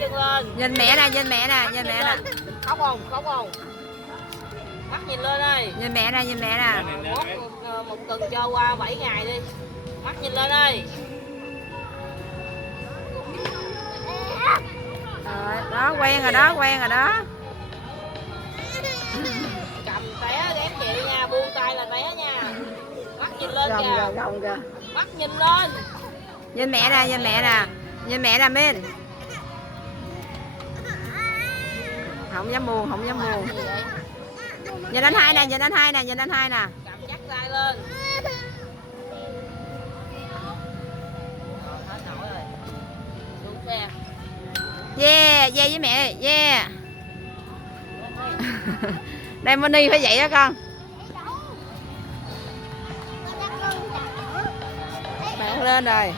chân lên. Nhìn mẹ nè, nhìn mẹ nè, nhìn mẹ nè. Khóc không? Khóc không? Mắt nhìn lên đi. Nhìn mẹ nè, nhìn mẹ nè. Một tuần cho qua 7 ngày đi. Mắt nhìn lên đi. Rồi, đó quen rồi đó, quen rồi đó. Cầm té ghép chịu nha, buông tay là té nha. Mắt nhìn lên kìa. Gồng kìa. Mắt nhìn lên. Nhìn mẹ nè, nhìn mẹ nè. Nhìn mẹ nè Min. Không dám buông, không dám buông. Nhìn anh hai nè, nhìn anh hai nè, nhìn anh hai nè. Cầm chắc tay lên. Hết nổi rồi. Xuống xe. Yeah, yeah với mẹ, yeah. Đây Moni phải vậy đó con. Bạn lên rồi.